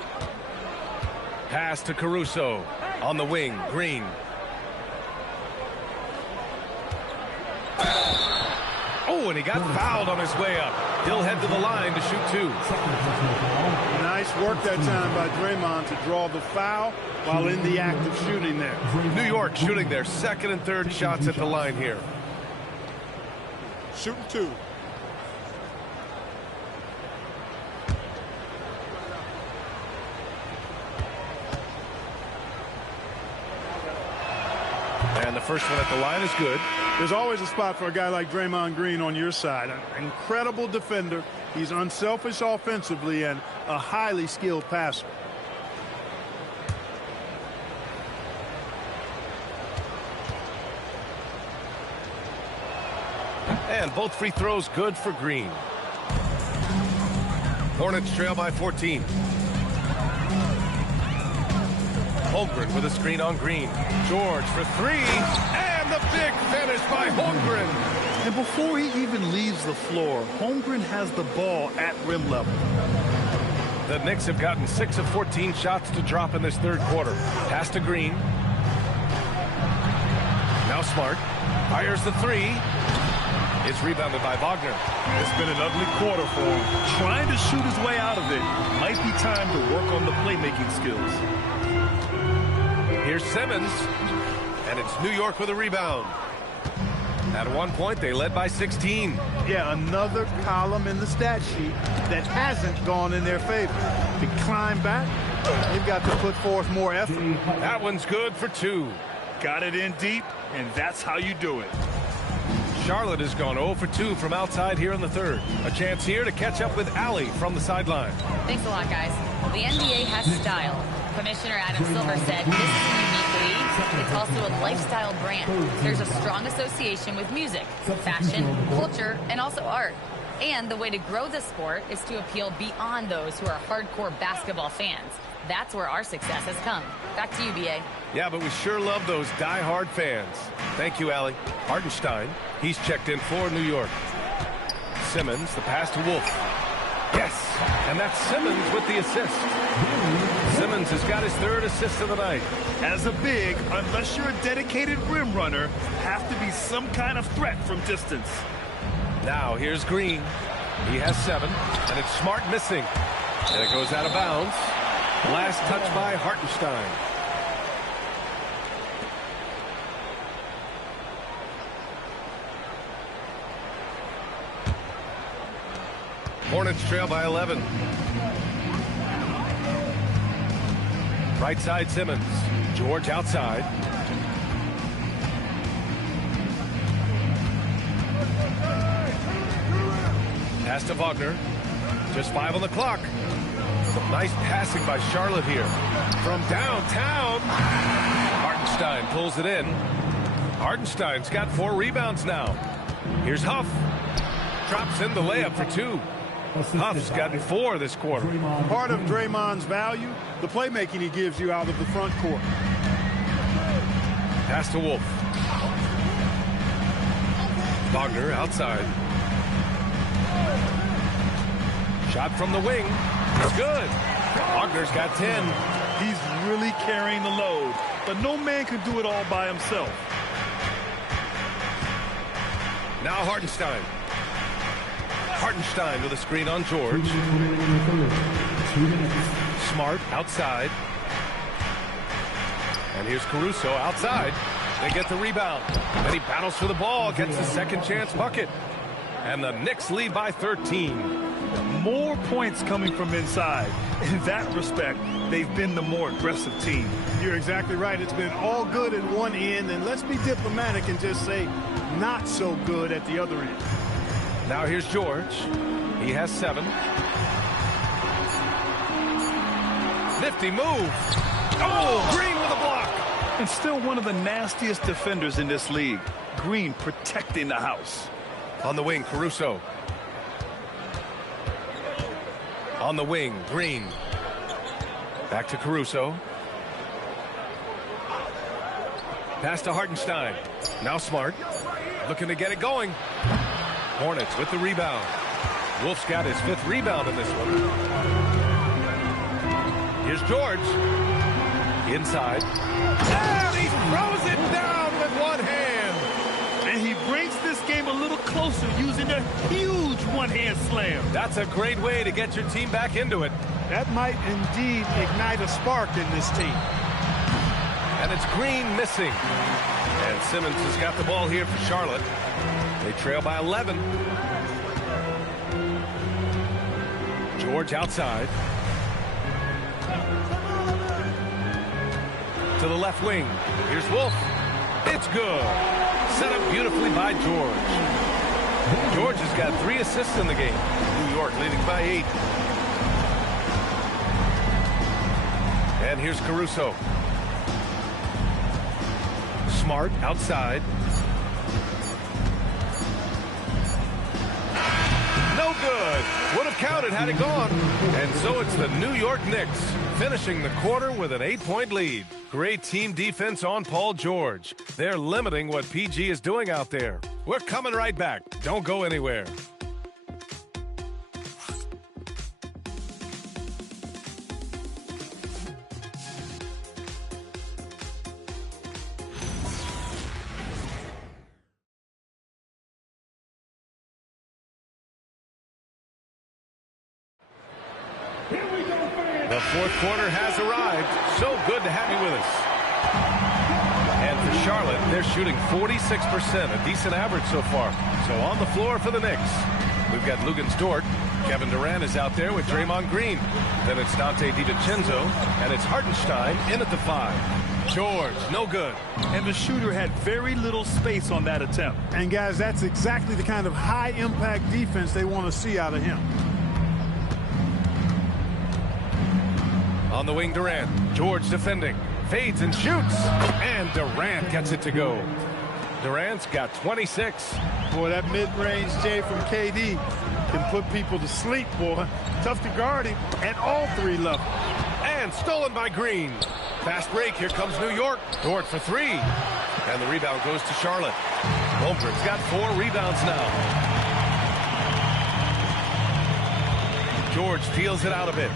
Pass to Caruso. On the wing, Green. Oh, and he got fouled on his way up. He'll head to the line to shoot 2. Nice work that time by Draymond to draw the foul while in the act of shooting there. New York shooting their 2nd and 3rd shots at the line here. Shooting 2. And the first one at the line is good. There's always a spot for a guy like Draymond Green on your side. An incredible defender. He's unselfish offensively and a highly skilled passer. And both free throws good for Green. Hornets trail by 14. Holmgren with a screen on Green. George for 3. And the big finish by Holmgren. And before he even leaves the floor, Holmgren has the ball at rim level. The Knicks have gotten 6 of 14 shots to drop in this 3rd quarter. Pass to Green. Now Smart. Fires the 3. It's rebounded by Wagner. It's been an ugly quarter for him. Trying to shoot his way out of it. Might be time to work on the playmaking skills. Here's Simmons. And it's New York with a rebound. At one point, they led by 16. Yeah, another column in the stat sheet that hasn't gone in their favor. To climb back, they've got to put forth more effort. That one's good for 2. Got it in deep, and that's how you do it. Charlotte has gone 0 for 2 from outside here in the 3rd. A chance here to catch up with Allie from the sideline. Thanks a lot, guys. The NBA has style. Commissioner Adam Silver said this is a unique league, It's also a lifestyle brand. There's a strong association with music, fashion, culture, and also art. And the way to grow the sport is to appeal beyond those who are hardcore basketball fans. That's where our success has come. Back to you, B.A. Yeah, but we sure love those die-hard fans. Thank you, Allie. Hartenstein, he's checked in for New York. Simmons, the pass to Wolf. Yes, and that's Simmons with the assist. Simmons has got his 3rd assist of the night. As a big, unless you're a dedicated rim runner, have to be some kind of threat from distance. Now here's Green. He has 7, and it's Smart missing. And it goes out of bounds. Last touch by Hartenstein. Hornets trail by 11. Right side Simmons. George outside. Pass to Wagner. Just 5 on the clock. Some nice passing by Charlotte here. From downtown. Hartenstein pulls it in. Hartenstein's got 4 rebounds now. Here's Huff. Drops in the layup for 2. Huff's gotten 4 this quarter. Part of Draymond's value, the playmaking he gives you out of the front court. Pass to Wolf. Wagner outside. Shot from the wing. It's good. Wagner's got 10. He's really carrying the load, but no man can do it all by himself. Now Hartenstein. Hartenstein with a screen on George. Smart outside. And here's Caruso outside. They get the rebound. Then he battles for the ball, gets the second chance bucket. And the Knicks lead by 13. More points coming from inside. In that respect, they've been the more aggressive team. You're exactly right. It's been all good at one end, and let's be diplomatic and just say not so good at the other end. Now here's George. He has 7. Nifty move. Oh, Green with a block. And still one of the nastiest defenders in this league. Green protecting the house. On the wing, Caruso. On the wing, Green. Back to Caruso. Pass to Hartenstein. Now Smart. Looking to get it going. Hornets with the rebound. Wolf's got his 5th rebound in this one. Here's George. Inside. And he throws it down with one hand. And he brings this game a little closer using a huge one-hand slam. That's a great way to get your team back into it. That might indeed ignite a spark in this team. And it's Green missing. And Simmons has got the ball here for Charlotte. They trail by 11. George outside. To the left wing. Here's Wolf. It's good. Set up beautifully by George. George has got 3 assists in the game. New York leading by 8. And here's Caruso. Smart outside. No good. Would have counted had it gone. And so it's the New York Knicks finishing the quarter with an 8-point lead. Great team defense on Paul George. They're limiting what PG is doing out there. We're coming right back. Don't go anywhere. The 4th quarter has arrived. So good to have you with us. And for Charlotte, they're shooting 46%, a decent average so far. So on the floor for the Knicks, we've got Luguentz Dort. Kevin Durant is out there with Draymond Green. Then it's Dante DiVincenzo, and it's Hartenstein in at the 5. George, no good. And the shooter had very little space on that attempt. And guys, that's exactly the kind of high-impact defense they want to see out of him. On the wing, Durant. George defending. Fades and shoots. And Durant gets it to go. Durant's got 26. Boy, that mid-range J from KD can put people to sleep, boy. Tough to guard him at all three levels. And stolen by Green. Fast break. Here comes New York. Dort for three. And the rebound goes to Charlotte. Holmgren's got 4 rebounds now. George peels it out a bit.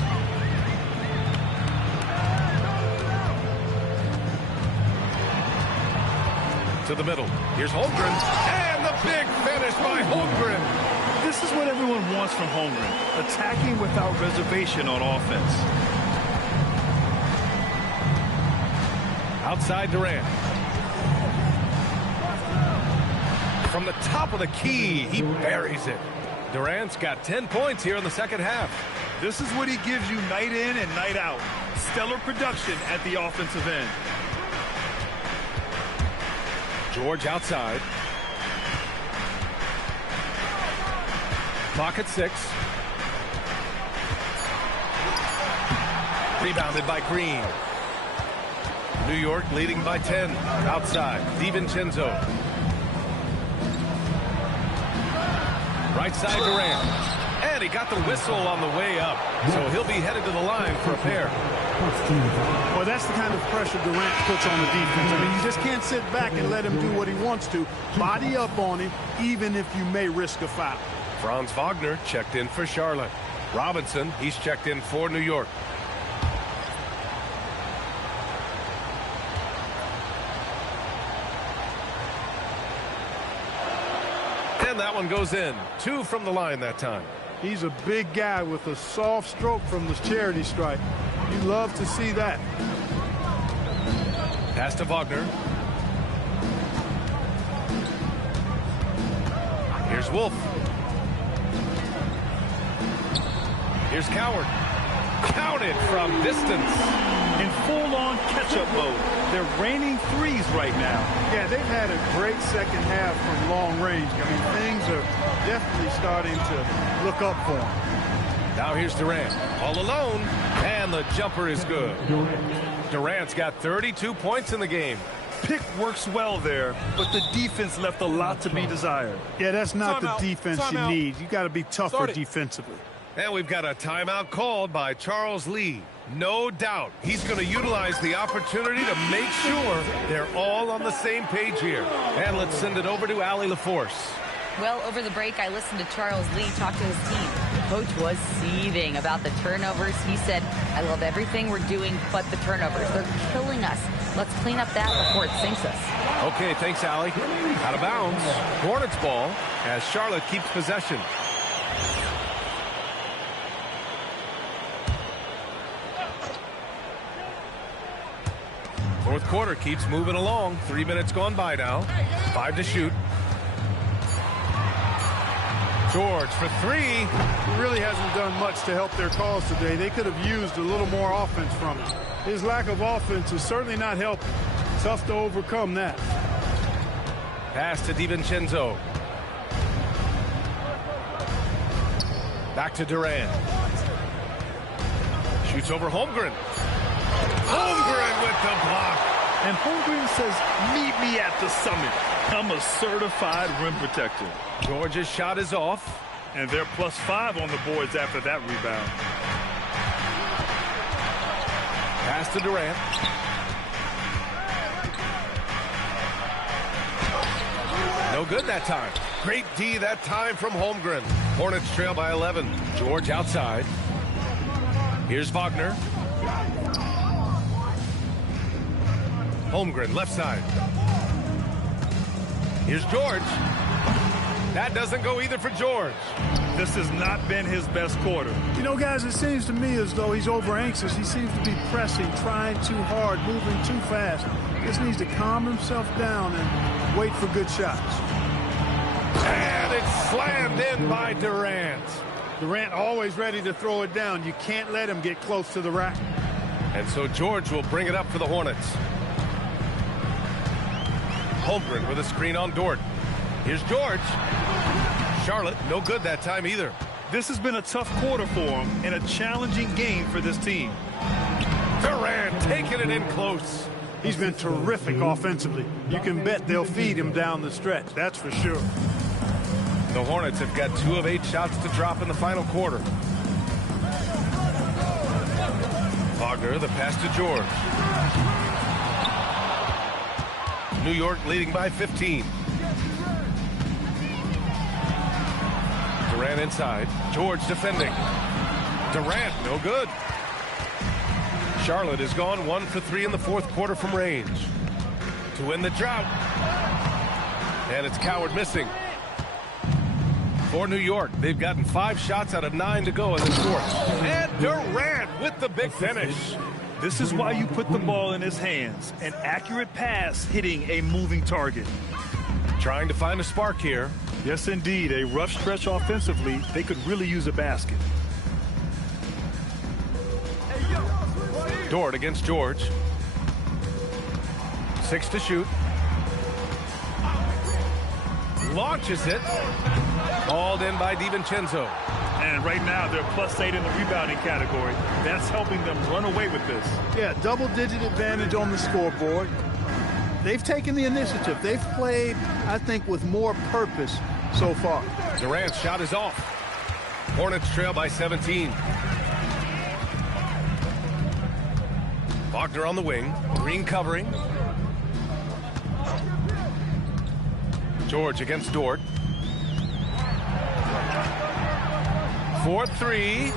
To the middle. Here's Holmgren. And the big finish by Holmgren. This is what everyone wants from Holmgren. Attacking without reservation on offense. Outside Durant. From the top of the key, he buries it. Durant's got 10 points here in the second half. This is what he gives you night in and night out. Stellar production at the offensive end. George outside. Clock at 6. Rebounded by Green. New York leading by 10. Outside, DiVincenzo. Right side Durant. And he got the whistle on the way up. So he'll be headed to the line for a pair. Well, that's the kind of pressure Durant puts on the defense. I mean, you just can't sit back and let him do what he wants to. Body up on him, even if you may risk a foul. Franz Wagner checked in for Charlotte. Robinson, he's checked in for New York. And that one goes in. 2 from the line that time. He's a big guy with a soft stroke from the charity stripe. You love to see that. Pass to Wagner. Here's Wolf. Here's Coward. Counted from distance. In full-on catch-up mode. They're raining threes right now. Yeah, they've had a great second half from long range. I mean, things are definitely starting to look up for them. Now here's Durant. All alone. And the jumper is good. Durant's got 32 points in the game. Pick works well there, but the defense left a lot to be desired. Yeah, that's not Timeout. the defense you Timeout. need. You got to be tougher Start it. defensively. And we've got a timeout called by Charles Lee. No doubt he's going to utilize the opportunity to make sure they're all on the same page here. And let's send it over to Allie LaForce. Well, over the break, I listened to Charles Lee talk to his team. Coach was seething about the turnovers. He said, I love everything we're doing but the turnovers. They're killing us. Let's clean up that before it sinks us. Okay, thanks, Allie. Out of bounds. Hornets ball as Charlotte keeps possession. Fourth quarter keeps moving along. 3 minutes gone by now. 5 to shoot. George for 3. He really hasn't done much to help their cause today. They could have used a little more offense from him. His lack of offense is certainly not helping. Tough to overcome that. Pass to DiVincenzo. Back to Durant. Shoots over Holmgren. Holmgren with the block. And Holmgren says, meet me at the summit. I'm a certified rim protector. George's shot is off. And they're +5 on the boards after that rebound. Pass to Durant. No good that time. Great D that time from Holmgren. Hornets trail by 11. George outside. Here's Wagner. Holmgren left side. Here's George. That doesn't go either for George. This has not been his best quarter. You know, guys, it seems to me as though he's over anxious. He seems to be pressing, trying too hard, moving too fast. Just needs to calm himself down and wait for good shots. And it's slammed in by Durant. Durant always ready to throw it down. You can't let him get close to the rack. And so George will bring it up for the Hornets. Holmgren with a screen on Dort. Here's George. Charlotte, no good that time either. This has been a tough quarter for him and a challenging game for this team. Durant taking it in close. He's been terrific offensively. You can bet they'll feed him down the stretch, that's for sure. The Hornets have got 2 of 8 shots to drop in the final quarter. Wagner, the pass to George. New York leading by 15. Durant inside. George defending. Durant, no good. Charlotte has gone 1 for 3 in the fourth quarter from range. To win the drought. And it's Coward missing. For New York, they've gotten 5 shots out of 9 to go in this fourth. And Durant with the big finish. This is why you put the ball in his hands. An accurate pass hitting a moving target. Trying to find a spark here. Yes, indeed. A rough stretch offensively. They could really use a basket. Dort against George. 6 to shoot. Launches it. Hauled in by DiVincenzo. And right now they're +8 in the rebounding category. That's helping them run away with this. Yeah, double-digit advantage on the scoreboard. They've taken the initiative. They've played, I think, with more purpose so far. Durant's shot is off. Hornets trail by 17. Wagner on the wing. Green covering. George against Dort. 4-3.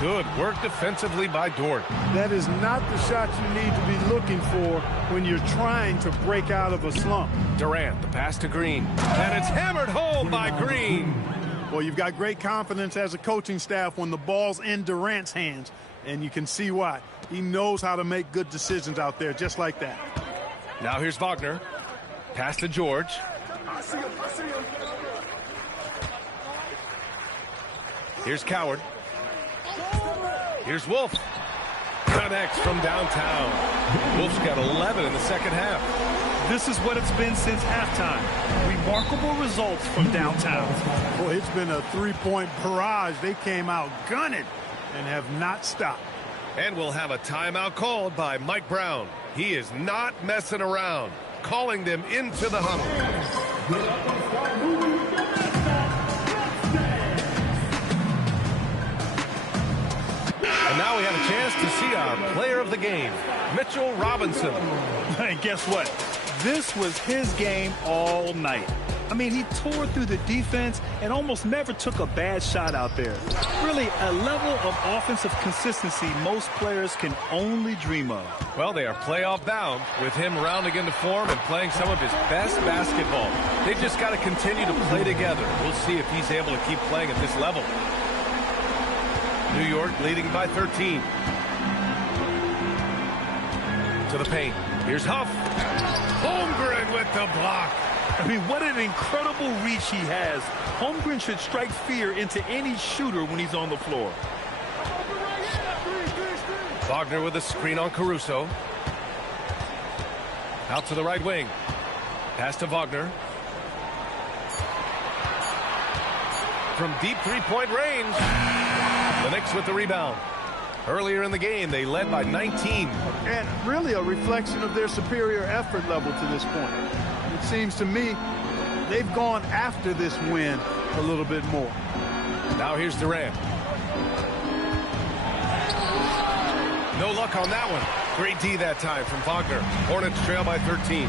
Good work defensively by Dort. That is not the shot you need to be looking for when you're trying to break out of a slump. Durant, the pass to Green. And it's hammered home by Green. Well, you've got great confidence as a coaching staff when the ball's in Durant's hands, and you can see why. He knows how to make good decisions out there just like that. Now here's Wagner. Pass to George. Here's Coward. Here's Wolf. Connects from downtown. Wolf's got 11 in the second half. This is what it's been since halftime. Remarkable results from downtown. Boy, it's been a three-point barrage. They came out gunning and have not stopped. And we'll have a timeout called by Mike Brown. He is not messing around, calling them into the huddle. And now we have a chance to see our player of the game, Mitchell Robinson. And guess what? This was his game all night. I mean, he tore through the defense and almost never took a bad shot out there. Really, a level of offensive consistency most players can only dream of. Well, they are playoff bound with him rounding into form and playing some of his best basketball. They just got to continue to play together. We'll see if he's able to keep playing at this level. New York leading by 13. To the paint. Here's Huff. Holmgren with the block. I mean, what an incredible reach he has. Holmgren should strike fear into any shooter when he's on the floor. Wagner with a screen on Caruso. Out to the right wing. Pass to Wagner. From deep three-point range. The Knicks with the rebound. Earlier in the game, they led by 19. And really a reflection of their superior effort level to this point. It seems to me they've gone after this win a little bit more. Now here's Durant. No luck on that one. Great D that time from Wagner. Hornets trail by 13.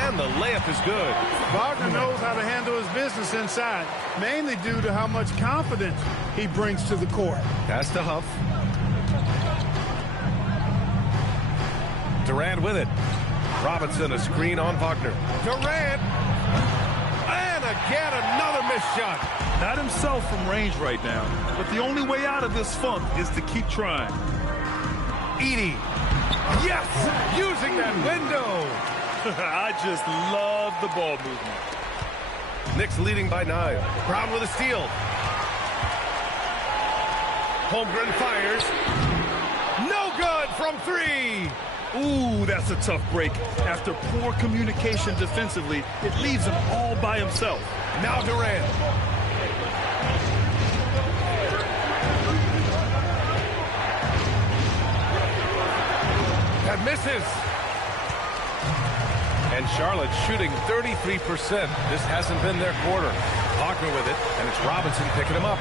And the layup is good. Wagner knows how to handle his business inside, mainly due to how much confidence he brings to the court. Pass to Huff. Durant with it. Robinson a screen on Wagner. Durant. And again another missed shot. Not himself from range right now, but the only way out of this funk is to keep trying. Edey. Yes! Using that window. I just love the ball movement. Knicks leading by 9. Brown with a steal. Holmgren fires. No good from 3. Ooh, that's a tough break. After poor communication defensively, it leaves him all by himself. Now Durant. and misses. And Charlotte shooting 33%. This hasn't been their quarter. Wagner with it, and it's Robinson picking him up.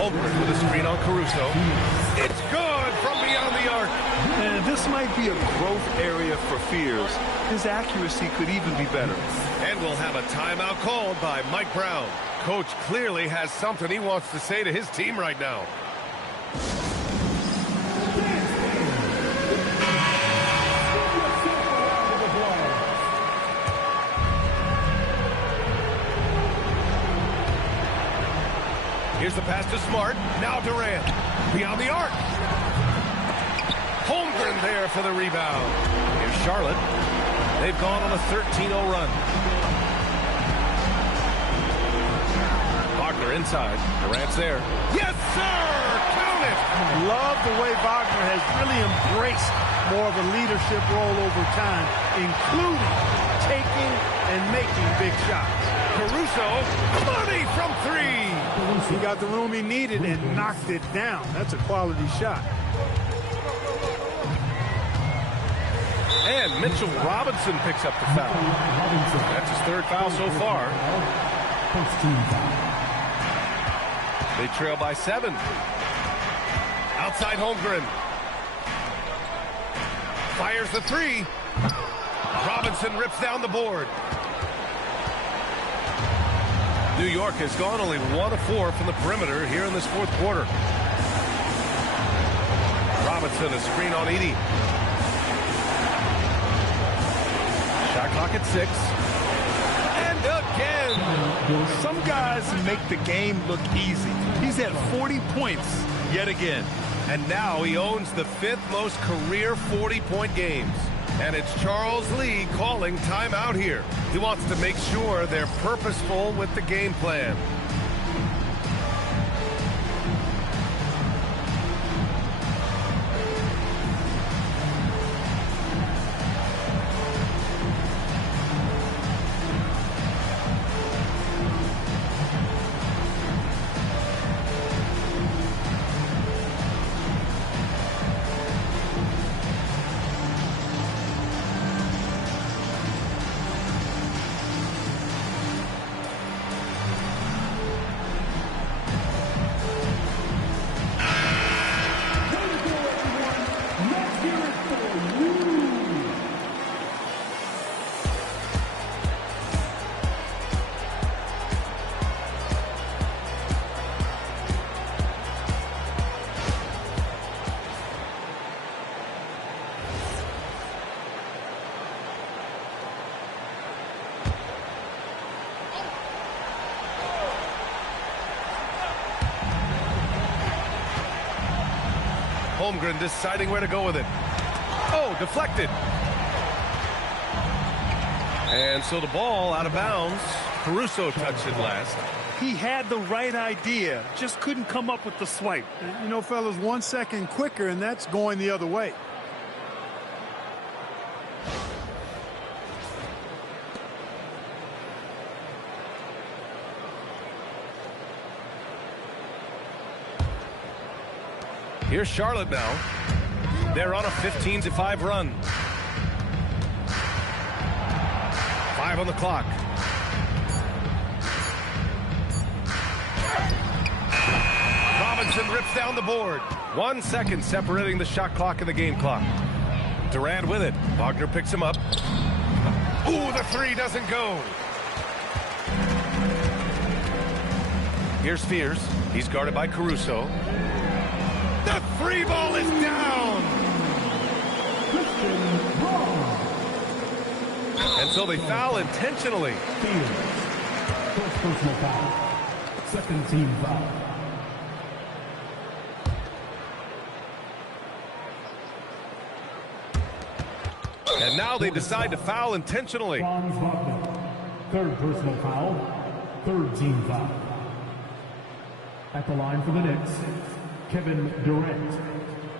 Holmgren with a screen on Caruso. It's good from beyond the arc. And this might be a growth area for Fears. His accuracy could even be better. And we'll have a timeout called by Mike Brown. Coach clearly has something he wants to say to his team right now. Here's the pass to Smart. Now Durant. Beyond the arc. Holmgren there for the rebound. Here's Charlotte. They've gone on a 13-0 run. Wagner inside. Durant's there. Yes, sir! Count it! Love the way Wagner has really embraced more of a leadership role over time, including taking and making big shots. Caruso, money from three! He got the room he needed and knocked it down. That's a quality shot. And Mitchell Robinson picks up the foul. That's his third foul so far. They trail by 7. Outside Holmgren. Fires the 3. Robinson rips down the board. New York has gone only 1 of 4 from the perimeter here in this fourth quarter. Robinson, a screen on Edey. Shot clock at 6. And again. Some guys make the game look easy. He's at 40 points yet again. And now he owns the 5th most career 40-point games. And it's Charles Lee calling timeout here. He wants to make sure they're purposeful with the game plan. Holmgren deciding where to go with it. Oh, deflected. And so the ball out of bounds. Caruso touched it last. He had the right idea, just couldn't come up with the swipe. You know, fellas, 1 second quicker, and that's going the other way. Here's Charlotte now. They're on a 15-5 run. 5 on the clock. Robinson rips down the board. 1 second separating the shot clock and the game clock. Durant with it. Wagner picks him up. Ooh, the 3 doesn't go. Here's Fears. He's guarded by Caruso. The 3 ball is down. And so they foul intentionally. First personal foul. Second team foul. And now they decide to foul intentionally. Franz Wagner. Third personal foul. Third team foul. At the line for the Knicks, Kevin Durant,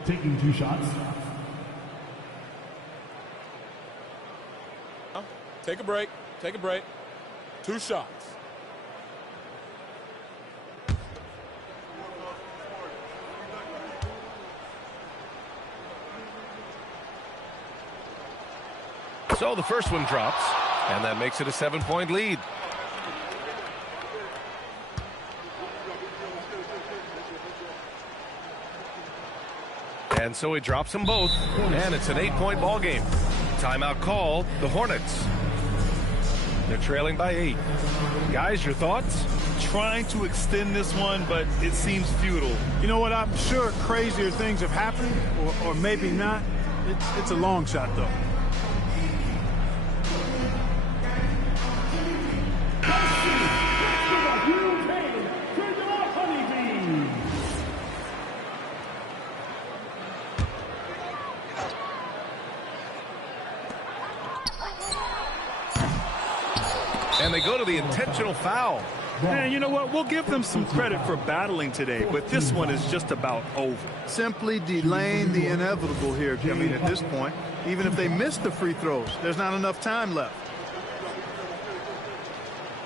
taking 2 shots. Take a break. Take a break. 2 shots. So the first one drops, and that makes it a 7-point lead. And so he drops them both, and it's an 8-point ball game. Timeout called, the Hornets. They're trailing by 8. Guys, your thoughts? Trying to extend this one, but it seems futile. You know what? I'm sure crazier things have happened, or maybe not. It's a long shot, though. And they go to the intentional foul. Man, you know what? We'll give them some credit for battling today, but this one is just about over. Simply delaying the inevitable here. I mean, at this point, even if they miss the free throws, there's not enough time left.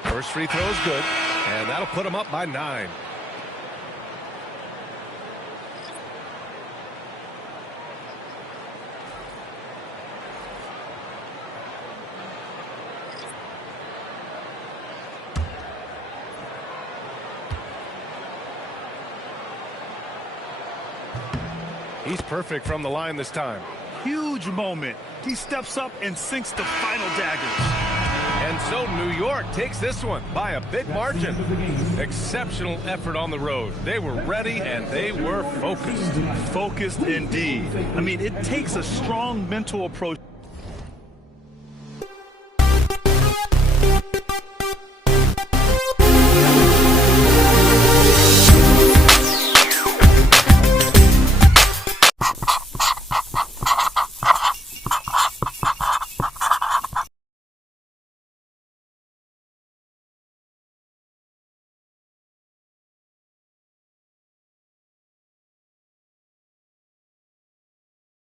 First free throw is good, and that'll put them up by 9. He's perfect from the line this time. Huge moment. He steps up and sinks the final daggers. And so New York takes this one by a big margin. Exceptional effort on the road. They were ready and they were focused. Focused indeed. I mean, it takes a strong mental approach.